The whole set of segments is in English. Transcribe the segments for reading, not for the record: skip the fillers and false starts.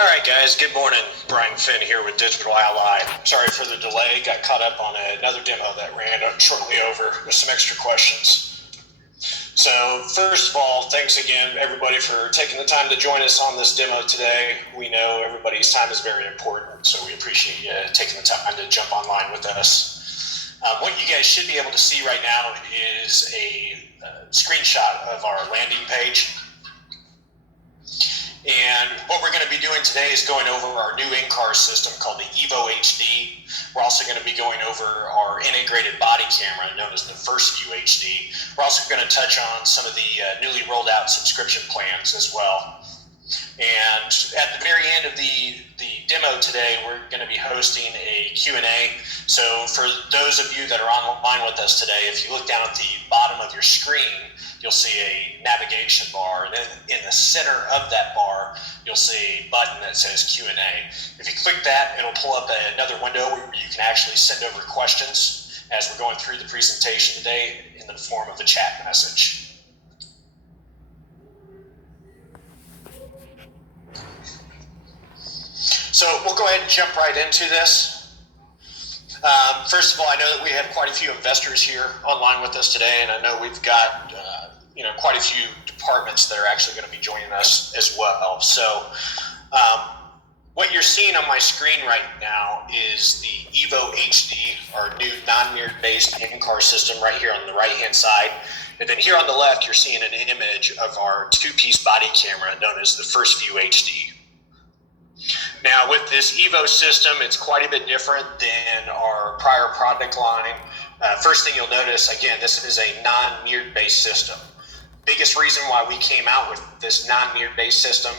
All right, guys. Good morning. Brian Finn here with Digital Ally. Sorry for the delay. Got caught up on another demo that ran shortly over with some extra questions. So first of all, thanks again, everybody, for taking the time to join us on this demo today. We know everybody's time is very important, so we appreciate you taking the time to jump online with us. What you guys should be able to see right now is a screenshot of our landing page. And what we're going to be doing today is going over our new in-car system called the Evo HD. We're also going to be going over our integrated body camera known as the First View HD. We're also going to touch on some of the newly rolled out subscription plans as well. And at the very end of the demo today, we're going to be hosting a Q&A. So for those of you that are online with us today, if you look down at the bottom of your screen, you'll see a navigation bar, and then in the center of that bar, you'll see a button that says Q&A. If you click that, it'll pull up another window where you can actually send over questions as we're going through the presentation today in the form of a chat message. So we'll go ahead and jump right into this. First of all, I know that we have quite a few investors here online with us today, and I know we've got quite a few departments that are actually going to be joining us as well. So what you're seeing on my screen right now is the Evo HD, our new non-mirrored based in-car system right here on the right-hand side. And then here on the left, you're seeing an image of our two-piece body camera known as the First View HD. Now with this Evo system, it's quite a bit different than our prior product line. First thing you'll notice, again, this is a non-mirrored based system. Biggest reason why we came out with this non-mirrored based system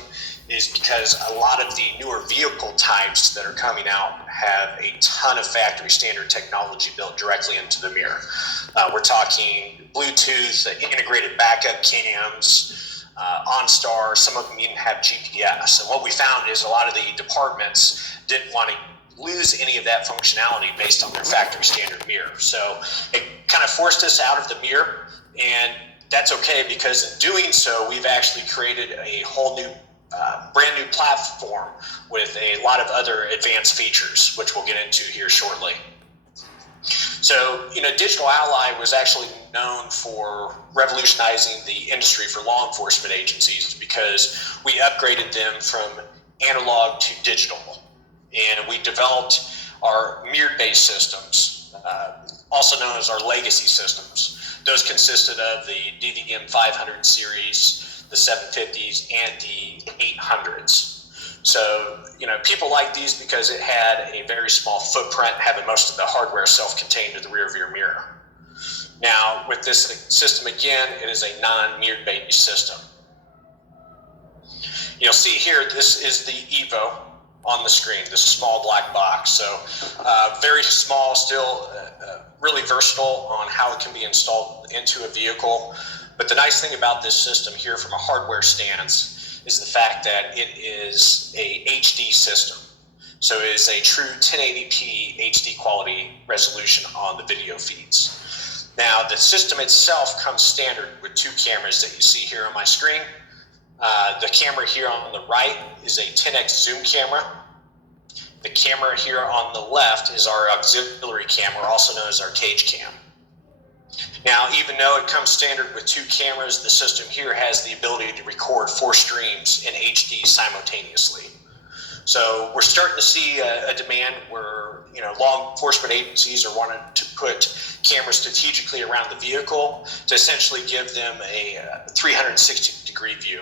is because a lot of the newer vehicle types that are coming out have a ton of factory standard technology built directly into the mirror. We're talking Bluetooth, integrated backup cams, OnStar, some of them even have GPS. And what we found is a lot of the departments didn't want to lose any of that functionality based on their factory standard mirror. So it kind of forced us out of the mirror, and that's okay, because in doing so, we've actually created a whole new, brand new platform with a lot of other advanced features, which we'll get into here shortly. So, Digital Ally was actually known for revolutionizing the industry for law enforcement agencies because we upgraded them from analog to digital. And we developed our mirror-based systems, also known as our legacy systems. Those consisted of the DVM 500 series, the 750s, and the 800s. So, people like these because it had a very small footprint, having most of the hardware self-contained in the rear of your mirror. Now, with this system, again, it is a non-mirrored based system. You'll see here, this is the Evo on the screen, this small black box. So very small, still really versatile on how it can be installed into a vehicle. But the nice thing about this system here from a hardware stance is the fact that it is a HD system. So it is a true 1080p HD quality resolution on the video feeds. Now, the system itself comes standard with two cameras that you see here on my screen. The camera here on the right is a 10x zoom camera. The camera here on the left is our auxiliary camera, also known as our cage cam. Now, even though it comes standard with two cameras, the system here has the ability to record 4 streams in HD simultaneously. So we're starting to see a demand where law enforcement agencies are wanting to put cameras strategically around the vehicle to essentially give them a 360-degree view.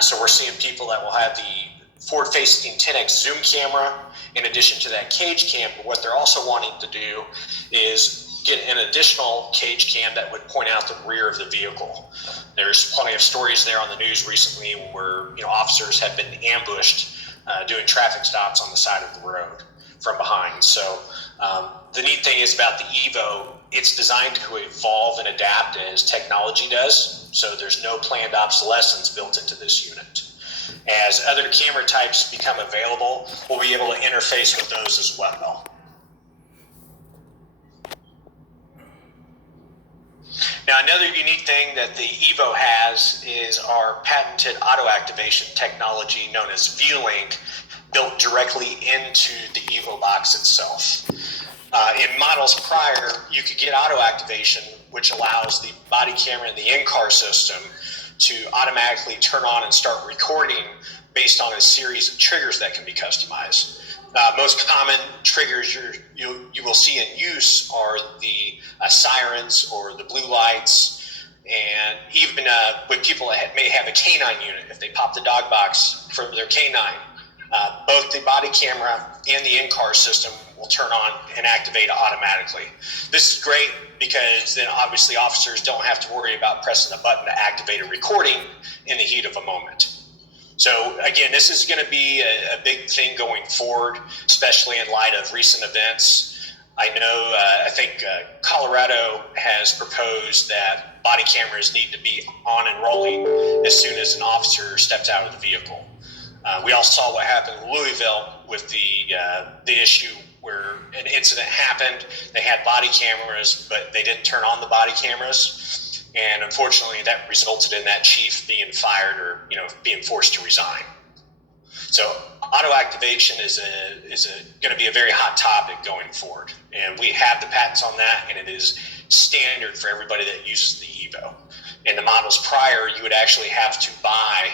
So we're seeing people that will have the forward-facing 10x zoom camera in addition to that cage cam. But what they're also wanting to do is get an additional cage cam that would point out the rear of the vehicle. There's plenty of stories there on the news recently where officers have been ambushed doing traffic stops on the side of the road from behind. So the neat thing is about the Evo, it's designed to evolve and adapt as technology does. So there's no planned obsolescence built into this unit. As other camera types become available, we'll be able to interface with those as well. Now, another unique thing that the Evo has is our patented auto activation technology known as ViewLink, built directly into the Evo box itself. In models prior, you could get auto activation, which allows the body camera and the in-car system to automatically turn on and start recording based on a series of triggers that can be customized. Most common triggers you will see in use are the sirens or the blue lights, and even when people may have a canine unit, if they pop the dog box for their canine, both the body camera and the in-car system will turn on and activate automatically. This is great because then obviously officers don't have to worry about pressing a button to activate a recording in the heat of a moment. So again, this is going to be a big thing going forward, especially in light of recent events. I know, I think Colorado has proposed that body cameras need to be on and rolling as soon as an officer steps out of the vehicle. We all saw what happened in Louisville with the issue where an incident happened. They had body cameras, but they didn't turn on the body cameras. And unfortunately, that resulted in that chief being fired or being forced to resign. So auto activation is going to be a very hot topic going forward. And we have the patents on that, and it is standard for everybody that uses the Evo. In the models prior, you would actually have to buy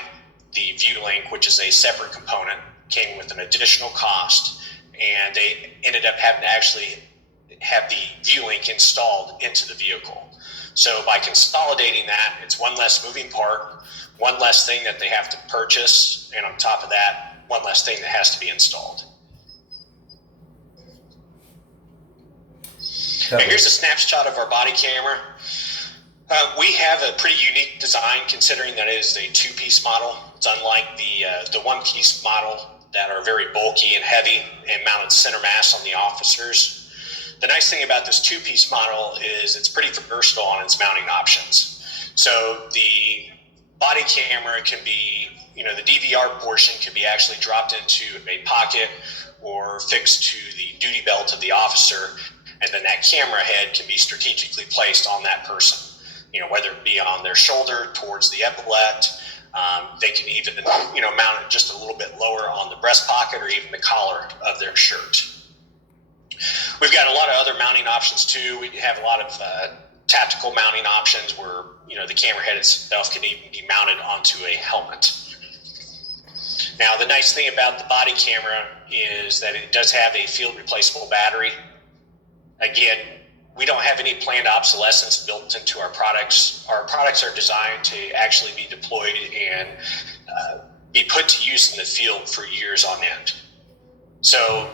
the ViewLink, which is a separate component, came with an additional cost, and they ended up having to actually have the ViewLink installed into the vehicle. So by consolidating that, it's one less moving part, one less thing that they have to purchase, and on top of that, one less thing that has to be installed. And here's a snapshot of our body camera. We have a pretty unique design considering that it is a two-piece model. It's unlike the one-piece model that are very bulky and heavy and mounted center mass on the officers. The nice thing about this two-piece model is it's pretty versatile on its mounting options. So the body camera can be, the DVR portion can be actually dropped into a pocket or fixed to the duty belt of the officer, and then that camera head can be strategically placed on that person. Whether it be on their shoulder towards the epaulette, they can even, mount it just a little bit lower on the breast pocket or even the collar of their shirt. We've got a lot of other mounting options too. We have a lot of tactical mounting options where, the camera head itself can even be mounted onto a helmet. Now, the nice thing about the body camera is that it does have a field replaceable battery. Again, we don't have any planned obsolescence built into our products. Our products are designed to actually be deployed and be put to use in the field for years on end. So,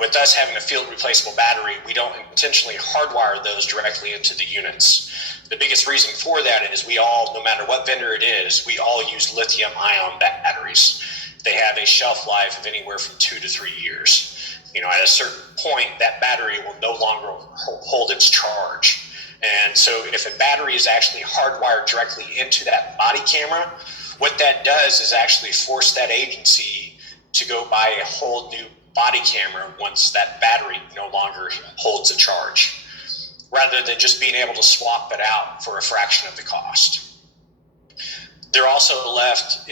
with us having a field replaceable battery, we don't intentionally hardwire those directly into the units. The biggest reason for that is we all, no matter what vendor it is, we all use lithium-ion batteries. They have a shelf life of anywhere from 2 to 3 years. At a certain point, that battery will no longer hold its charge. And so if a battery is actually hardwired directly into that body camera, what that does is actually force that agency to go buy a whole new body camera once that battery no longer holds a charge, rather than just being able to swap it out for a fraction of the cost. They're also left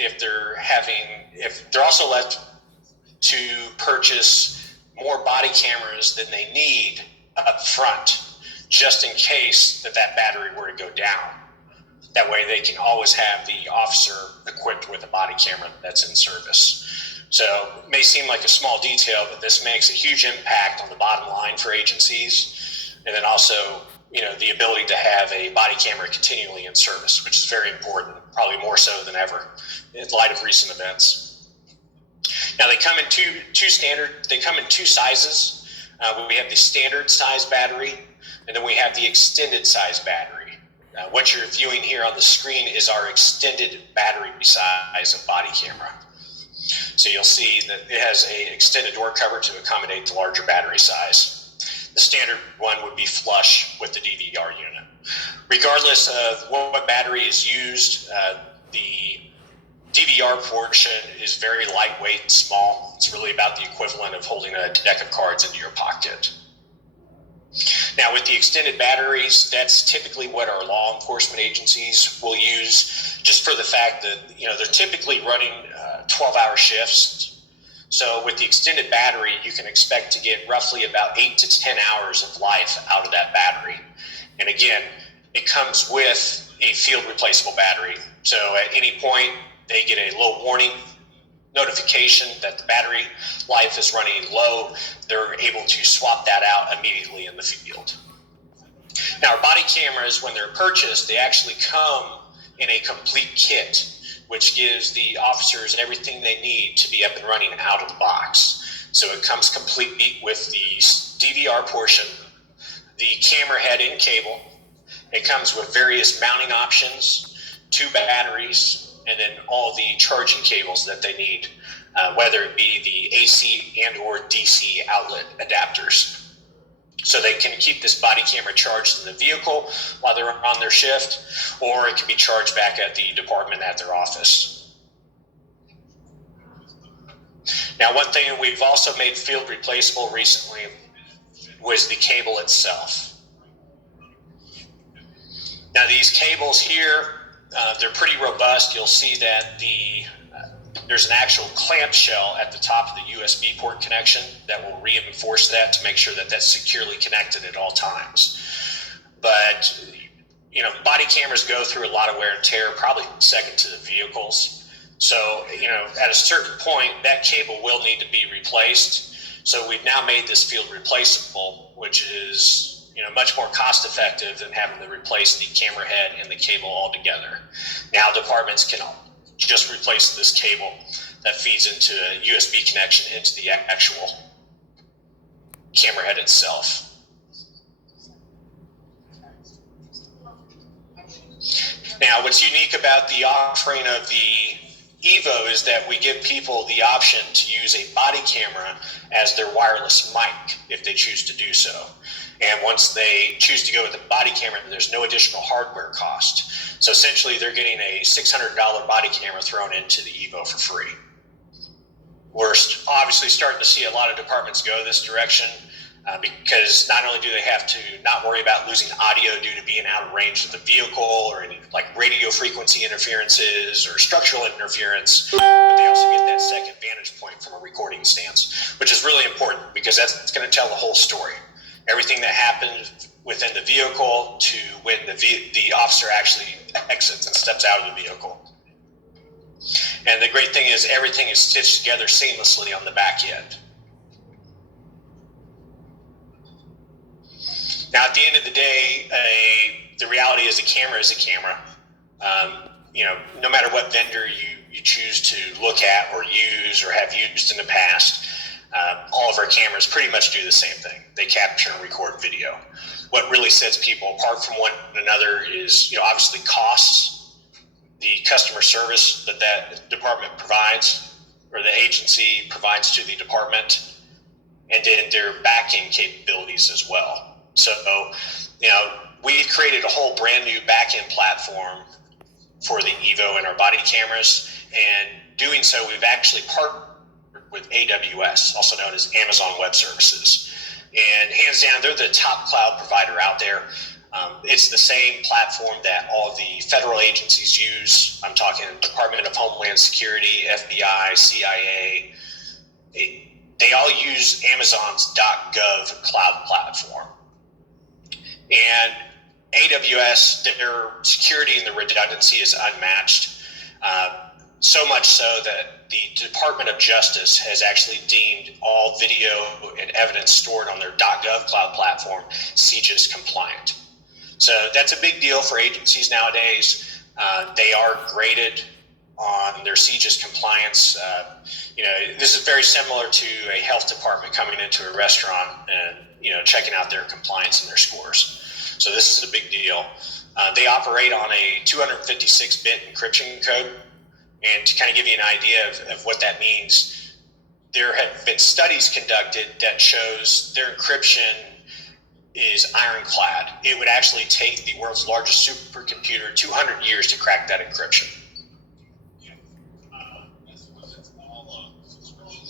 to purchase more body cameras than they need up front, just in case that battery were to go down. That way they can always have the officer equipped with a body camera that's in service. So it may seem like a small detail, but this makes a huge impact on the bottom line for agencies. And then also, the ability to have a body camera continually in service, which is very important, probably more so than ever in light of recent events. Now they come in two sizes. We have the standard size battery, and then we have the extended size battery. What you're viewing here on the screen is our extended battery size of body camera. So you'll see that it has an extended door cover to accommodate the larger battery size. The standard one would be flush with the DVR unit. Regardless of what battery is used, the DVR portion is very lightweight and small. It's really about the equivalent of holding a deck of cards into your pocket. Now, Now, with the extended batteries, that's typically what our law enforcement agencies will use, just for the fact that, they're typically running 12-hour shifts. So with the extended battery, you can expect to get roughly about 8 to 10 hours of life out of that battery. And again, it comes with a field replaceable battery. So at any point, they get a low warning notification that the battery life is running low. They're able to swap that out immediately in the field. Now, our body cameras, when they're purchased, they actually come in a complete kit, which gives the officers everything they need to be up and running out of the box. So it comes complete with the DVR portion, the camera head and cable. It comes with various mounting options, 2 batteries, and then all the charging cables that they need, whether it be the AC and or DC outlet adapters. So they can keep this body camera charged in the vehicle while they're on their shift, or it can be charged back at the department at their office. Now, one thing that we've also made field replaceable recently was the cable itself. Now, these cables here, they're pretty robust. You'll see that there's an actual clamp shell at the top of the USB port connection that will reinforce that to make sure that that's securely connected at all times. But, body cameras go through a lot of wear and tear, probably second to the vehicles. So, at a certain point, that cable will need to be replaced. So we've now made this field replaceable, which is much more cost effective than having to replace the camera head and the cable altogether. Now departments can just replace this cable that feeds into a USB connection into the actual camera head itself. Now, what's unique about the offering of the Evo is that we give people the option to use a body camera as their wireless mic if they choose to do so. And once they choose to go with the body camera, there's no additional hardware cost. So essentially, they're getting a $600 body camera thrown into the Evo for free. We're obviously starting to see a lot of departments go this direction because not only do they have to not worry about losing audio due to being out of range of the vehicle or any like radio frequency interferences or structural interference, but they also get that second vantage point from a recording stance, which is really important because that's going to tell the whole story. Everything that happened within the vehicle to when the officer actually exits and steps out of the vehicle. And the great thing is everything is stitched together seamlessly on the back end. Now, at the end of the day, the reality is a camera is a camera. No matter what vendor you choose to look at or use or have used in the past, all of our cameras pretty much do the same thing. They capture and record video. What really sets people apart from one another is, obviously costs, the customer service that department provides or the agency provides to the department, and then their back-end capabilities as well. So, we've created a whole brand new back-end platform for the Evo and our body cameras, and doing so, we've actually partnered with AWS, also known as Amazon Web Services. And hands down, they're the top cloud provider out there. It's the same platform that all of the federal agencies use. I'm talking Department of Homeland Security, FBI, CIA. They all use Amazon's .gov cloud platform. And AWS, their security and the redundancy is unmatched. So much so that the Department of Justice has actually deemed all video and evidence stored on their .gov cloud platform CJIS compliant. So that's a big deal for agencies nowadays. They are graded on their CJIS compliance. This is very similar to a health department coming into a restaurant and checking out their compliance and their scores. So this is a big deal. They operate on a 256-bit encryption code. And to kind of give you an idea of what that means, there have been studies conducted that shows their encryption is ironclad. It would actually take the world's largest supercomputer 200 years to crack that encryption.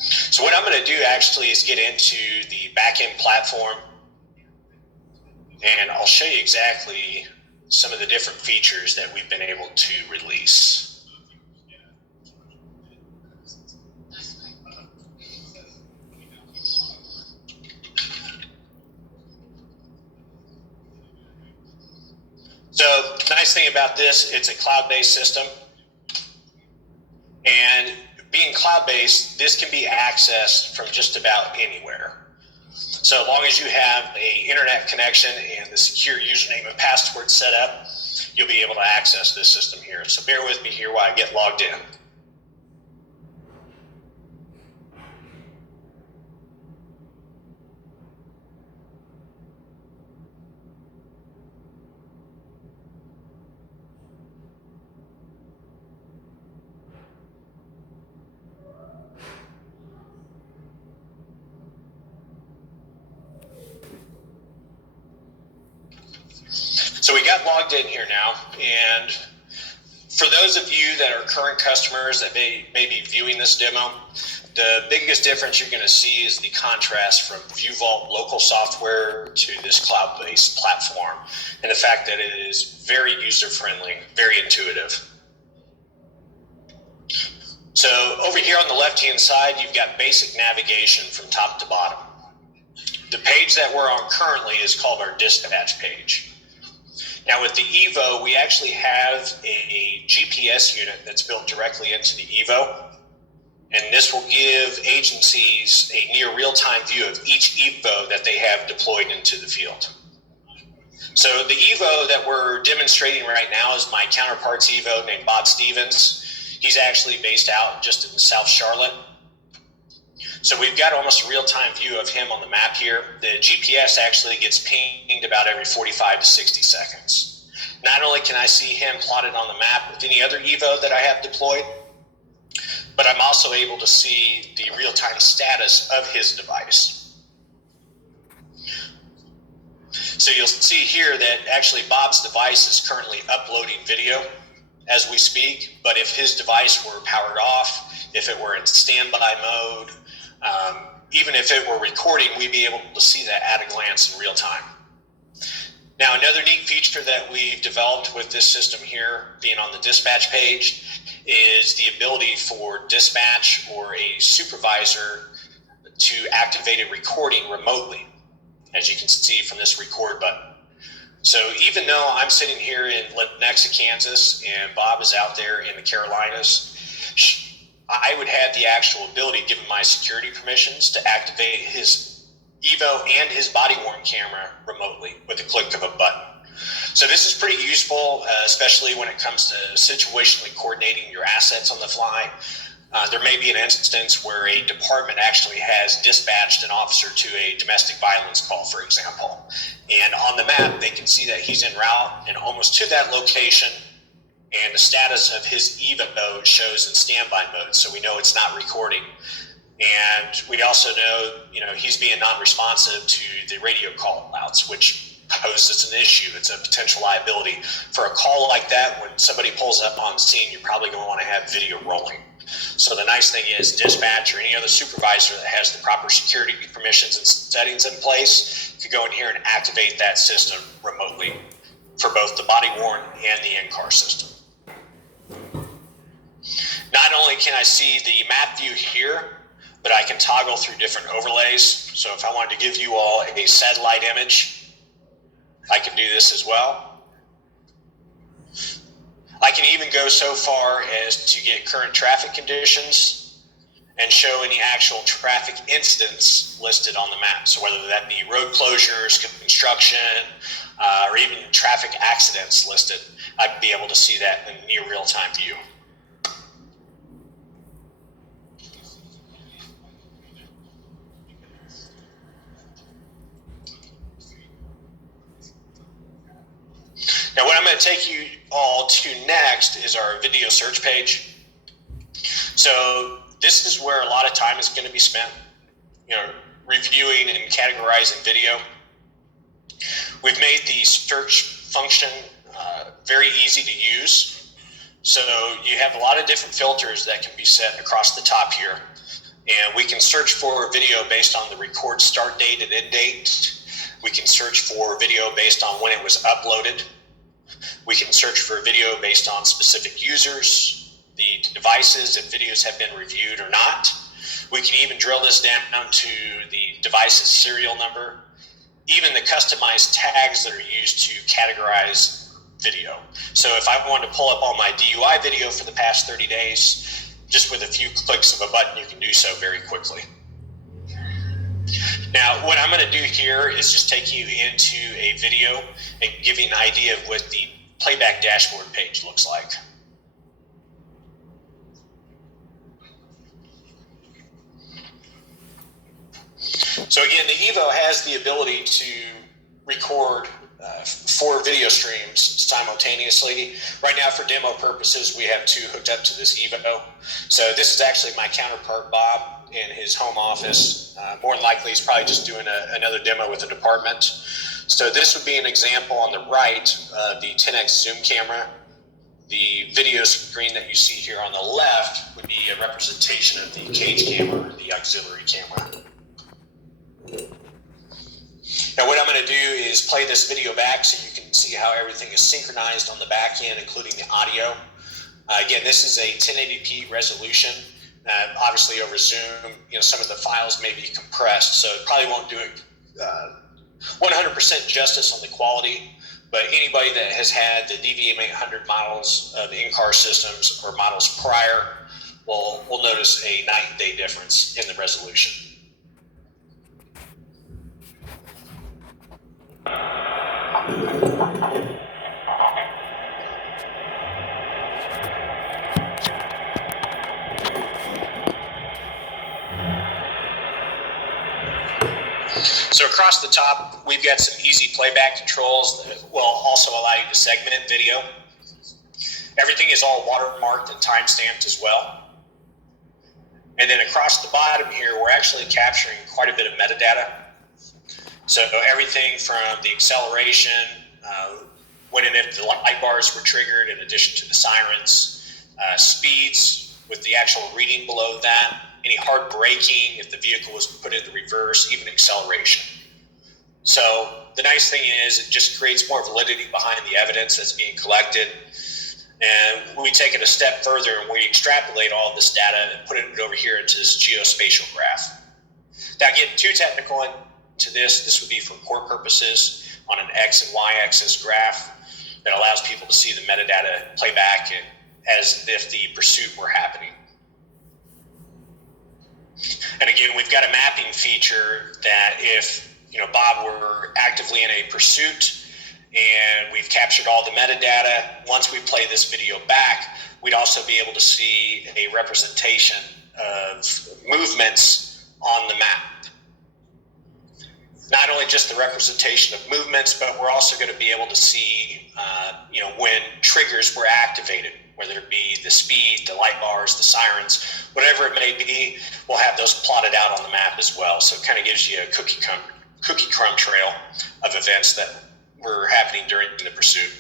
So what I'm going to do actually is get into the back-end platform. And I'll show you exactly some of the different features that we've been able to release. So the nice thing about this, it's a cloud-based system. And being cloud-based, this can be accessed from just about anywhere. So as long as you have an internet connection and the secure username and password set up, you'll be able to access this system here. So bear with me here while I get logged in. So we got logged in here now, and for those of you that are current customers that may be viewing this demo, the biggest difference you're going to see is the contrast from ViewVault local software to this cloud-based platform, and the fact that it is very user-friendly, very intuitive. So over here on the left-hand side, you've got basic navigation from top to bottom. The page that we're on currently is called our dispatch page. Now with the Evo, we actually have a GPS unit that's built directly into the Evo, and this will give agencies a near real-time view of each Evo that they have deployed into the field. So the Evo that we're demonstrating right now is my counterpart's Evo named Bob Stevens. He's actually based out just in South Charlotte. So we've got almost a real-time view of him on the map here. The GPS actually gets pinged about every 45 to 60 seconds. Not only can I see him plotted on the map with any other Evo that I have deployed, but I'm also able to see the real-time status of his device. So you'll see here that actually Bob's device is currently uploading video as we speak, but if his device were powered off, if it were in standby mode, even if it were recording, we'd be able to see that at a glance in real time. Now, another neat feature that we've developed with this system here, being on the dispatch page, is the ability for dispatch or a supervisor to activate a recording remotely, as you can see from this record button. So even though I'm sitting here in Lenexa, Kansas, and Bob is out there in the Carolinas, I would have the actual ability, given my security permissions, to activate his Evo and his body-worn camera remotely with a click of a button. So this is pretty useful, especially when it comes to situationally coordinating your assets on the fly. There may be an instance where a department actually has dispatched an officer to a domestic violence call, for example. And on the map, they can see that he's en route and almost to that location, and the status of his Evo shows in standby mode, so we know it's not recording. And we also know, he's being non-responsive to the radio call outs, which poses an issue. It's a potential liability. For a call like that, when somebody pulls up on scene, you're probably going to want to have video rolling. So the nice thing is dispatch or any other supervisor that has the proper security permissions and settings in place could go in here and activate that system remotely for both the body-worn and the in-car system. Not only can I see the map view here, but I can toggle through different overlays. So if I wanted to give you all a satellite image, I can do this as well. I can even go so far as to get current traffic conditions and show any actual traffic incidents listed on the map. So whether that be road closures, construction, or even traffic accidents listed, I'd be able to see that in near real-time view. Now, what I'm going to take you all to next is our video search page. So this is where a lot of time is going to be spent, reviewing and categorizing video. We've made the search function very easy to use. So you have a lot of different filters that can be set across the top here. And we can search for video based on the record start date and end date. We can search for video based on when it was uploaded. We can search for video based on specific users, the devices, if videos have been reviewed or not. We can even drill this down to the device's serial number, even the customized tags that are used to categorize video. So if I wanted to pull up all my DUI video for the past 30 days, just with a few clicks of a button, you can do so very quickly. Now, what I'm going to do here is just take you into a video and give you an idea of what the playback dashboard page looks like. So again, the Evo has the ability to record 4 video streams simultaneously. Right now, for demo purposes, we have 2 hooked up to this Evo. So this is actually my counterpart, Bob, in his home office. More than likely, he's probably just doing another demo with the department. So this would be an example on the right of the 10x zoom camera. The video screen that you see here on the left would be a representation of the cage camera, the auxiliary camera. Now what I'm going to do is play this video back so you can see how everything is synchronized on the back end, including the audio. Again, this is a 1080p resolution. Obviously over Zoom, some of the files may be compressed, so it probably won't do it 100% justice on the quality, but anybody that has had the DVM800 models of in-car systems or models prior will notice a night and day difference in the resolution. So across the top, we've got some easy playback controls that will also allow you to segment video. Everything is all watermarked and time-stamped as well. And then across the bottom here, we're actually capturing quite a bit of metadata. So everything from the acceleration, when and if the light bars were triggered, in addition to the sirens, speeds with the actual reading below that, any hard braking if the vehicle was put into reverse, even acceleration. So the nice thing is it just creates more validity behind the evidence that's being collected. And we take it a step further and we extrapolate all of this data and put it over here into this geospatial graph. Now, getting too technical into this would be for core purposes on an X and Y axis graph that allows people to see the metadata playback as if the pursuit were happening. And again, we've got a mapping feature that if Bob were actively in a pursuit and we've captured all the metadata, once we play this video back, we'd also be able to see a representation of movements on the map. Not only just the representation of movements, but we're also going to be able to see, when triggers were activated, whether it be the speed, the light bars, the sirens, whatever it may be, we'll have those plotted out on the map as well. So it kind of gives you a cookie crumb trail of events that were happening during the pursuit.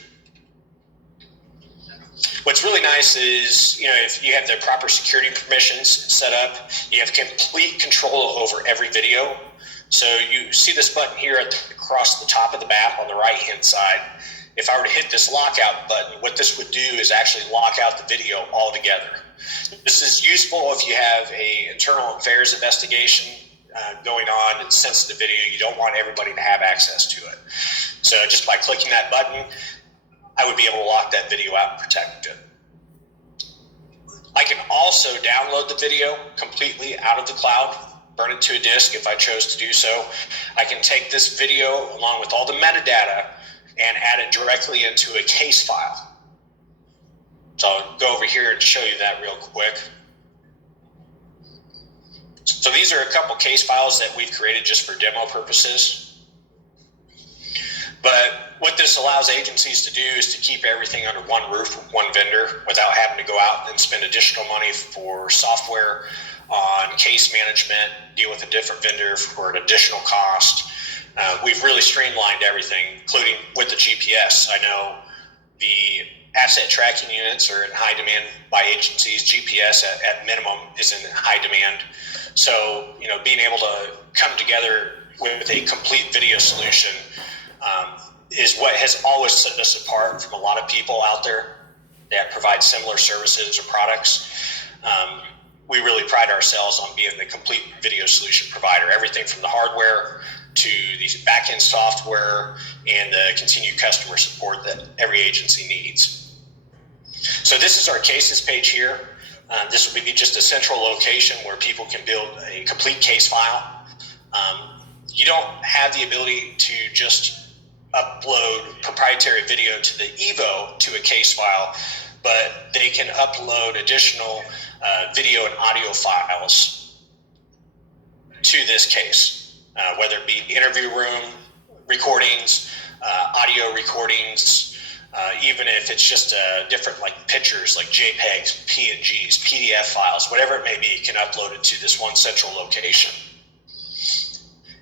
What's really nice is, if you have the proper security permissions set up, you have complete control over every video. So you see this button here across the top of the map on the right-hand side. If I were to hit this lockout button, what this would do is actually lock out the video altogether. This is useful if you have an internal affairs investigation going on and sensitive video. You don't want everybody to have access to it. So just by clicking that button, I would be able to lock that video out and protect it. I can also download the video completely out of the cloud, burn it to a disk if I chose to do so. I can take this video along with all the metadata and add it directly into a case file. So I'll go over here and show you that real quick. So these are a couple case files that we've created just for demo purposes. But what this allows agencies to do is to keep everything under one roof with one vendor without having to go out and spend additional money for software on case management, deal with a different vendor for an additional cost. We've really streamlined everything, including with the GPS. I know the asset tracking units are in high demand by agencies. GPS at minimum is in high demand. So, being able to come together with a complete video solution is what has always set us apart from a lot of people out there that provide similar services or products. We really pride ourselves on being the complete video solution provider, everything from the hardware to the back-end software and the continued customer support that every agency needs. So this is our cases page here. This will be just a central location where people can build a complete case file. You don't have the ability to just upload proprietary video to the Evo to a case file, but they can upload additional video and audio files to this case, whether it be interview room recordings, audio recordings, even if it's just different like pictures like JPEGs, PNGs, PDF files, whatever it may be, you can upload it to this one central location.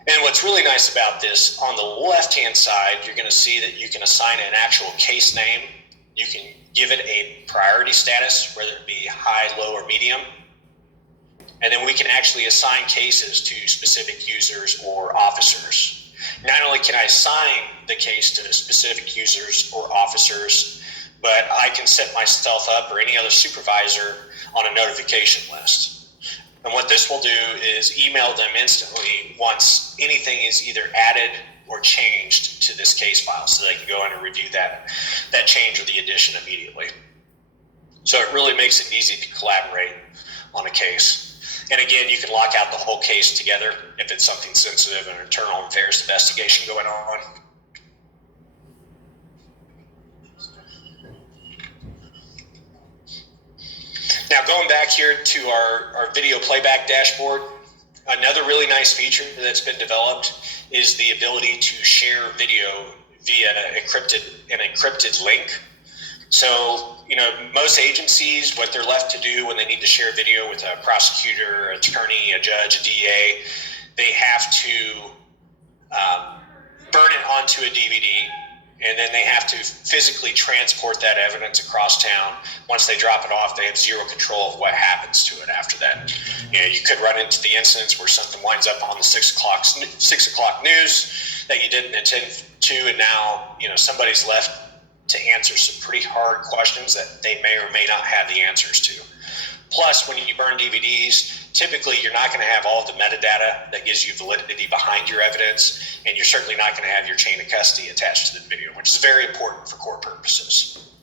And what's really nice about this, on the left-hand side, you're going to see that you can assign an actual case name. You can give it a priority status, whether it be high, low, or medium. And then we can actually assign cases to specific users or officers. Not only can I assign the case to specific users or officers, but I can set myself up or any other supervisor on a notification list. And what this will do is email them instantly once anything is either added or changed to this case file, so they can go in and review that change or the addition immediately. So it really makes it easy to collaborate on a case. And again, you can lock out the whole case together if it's something sensitive, an internal affairs investigation going on. Now going back here to our video playback dashboard, another really nice feature that's been developed is the ability to share video via an encrypted link. So, most agencies, what they're left to do when they need to share video with a prosecutor, attorney, a judge, a DA, they have to burn it onto a DVD, and then they have to physically transport that evidence across town. Once they drop it off, they have zero control of what happens to it after that. You could run into the incidents where something winds up on the 6 o'clock news that you didn't intend to, and now somebody's left to answer some pretty hard questions that they may or may not have the answers to. Plus, when you burn DVDs, typically you're not going to have all of the metadata that gives you validity behind your evidence, and you're certainly not going to have your chain of custody attached to the video, which is very important for court purposes.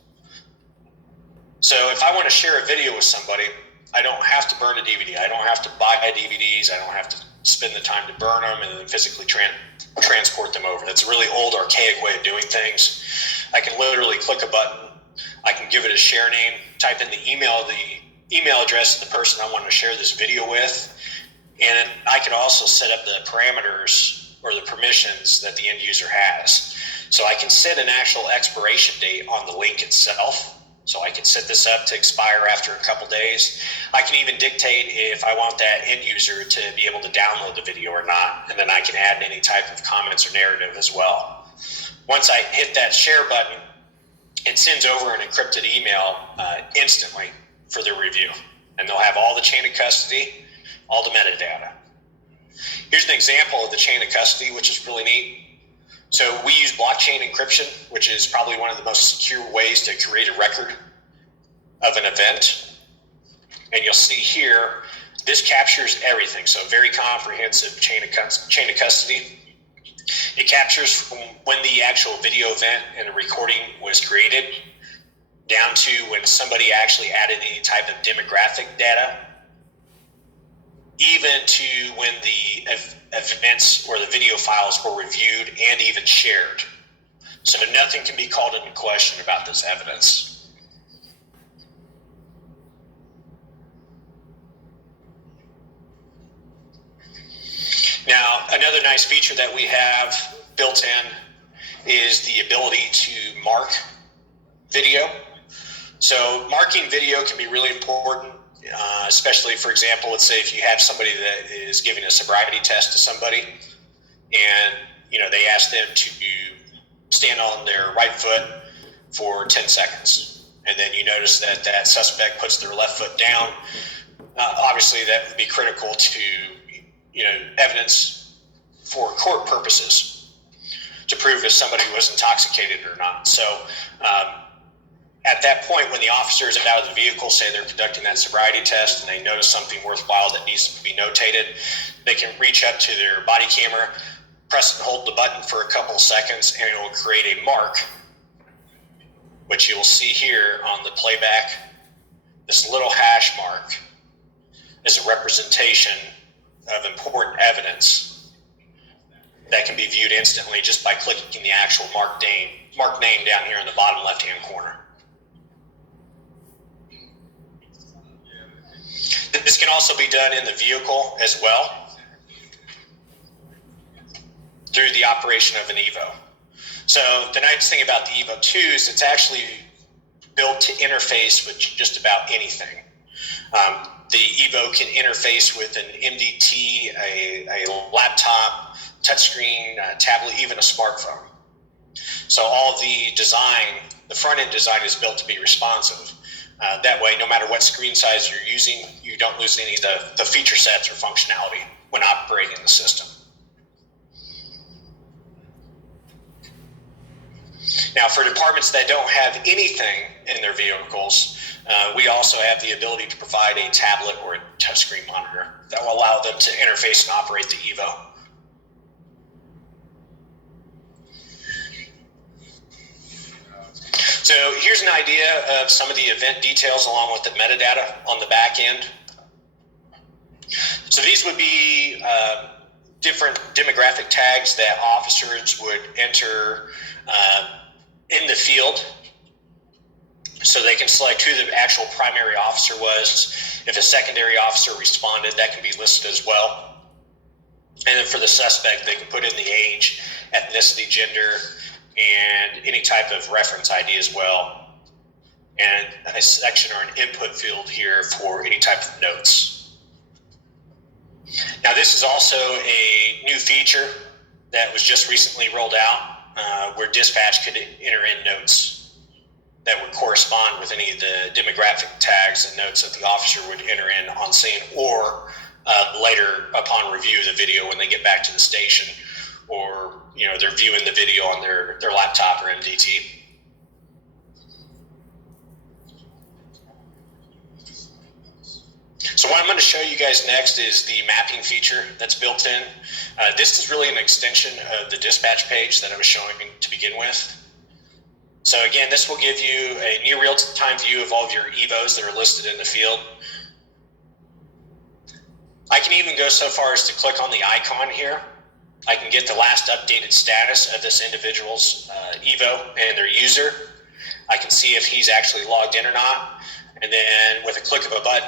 So if I want to share a video with somebody, I don't have to burn a DVD. I don't have to buy DVDs. I don't have to spend the time to burn them and then physically transport them over. That's a really old, archaic way of doing things. I can literally click a button. I can give it a share name, type in the email address of the person I want to share this video with, and I can also set up the parameters or the permissions that the end user has. So I can set an actual expiration date on the link itself. So I can set this up to expire after a couple days. I can even dictate if I want that end user to be able to download the video or not, and then I can add any type of comments or narrative as well. Once I hit that share button, it sends over an encrypted email instantly for their review, and they'll have all the chain of custody, all the metadata. Here's an example of the chain of custody, which is really neat. So we use blockchain encryption, which is probably one of the most secure ways to create a record of an event. And you'll see here, this captures everything. So very comprehensive chain of custody. It captures from when the actual video event and the recording was created, down to when somebody actually added any type of demographic data, even to when the events or the video files were reviewed and even shared. So nothing can be called into question about this evidence. Now, another nice feature that we have built in is the ability to mark video. So marking video can be really important, especially, for example, let's say if you have somebody that is giving a sobriety test to somebody, and they ask them to stand on their right foot for 10 seconds, and then you notice that that suspect puts their left foot down. Obviously, that would be critical to evidence for court purposes. to prove if somebody was intoxicated or not. So at that point, when the officer is out of the vehicle, say they're conducting that sobriety test and they notice something worthwhile that needs to be notated, they can reach up to their body camera, press and hold the button for a couple of seconds, and it will create a mark, which you will see here on the playback. This little hash mark is a representation of important evidence that can be viewed instantly just by clicking the actual mark name down here in the bottom left-hand corner. This can also be done in the vehicle as well through the operation of an Evo. So the nice thing about the Evo 2 is it's actually built to interface with just about anything. The Evo can interface with an MDT, a laptop, touchscreen, tablet, even a smartphone. So all the design, the front-end design is built to be responsive. That way, no matter what screen size you're using, you don't lose any of the feature sets or functionality when operating the system. Now, for departments that don't have anything in their vehicles, we also have the ability to provide a tablet or a touchscreen monitor that will allow them to interface and operate the Evo. So here's an idea of some of the event details along with the metadata on the back end. So these would be different demographic tags that officers would enter in the field, so they can select who the actual primary officer was. If a secondary officer responded, that can be listed as well. And then for the suspect, they can put in the age, ethnicity, gender, and any type of reference ID as well. And a section or an input field here for any type of notes. Now, this is also a new feature that was just recently rolled out, where dispatch could enter in notes that would correspond with any of the demographic tags and notes that the officer would enter in on scene, or later upon review of the video when they get back to the station, or they're viewing the video on their laptop or MDT. So what I'm going to show you guys next is the mapping feature that's built in. This is really an extension of the dispatch page that I was showing to begin with. So again, this will give you a near real-time view of all of your EVOs that are listed in the field. I can even go so far as to click on the icon here. I can get the last updated status of this individual's EVO and their user. I can see if he's actually logged in or not. And then with a click of a button,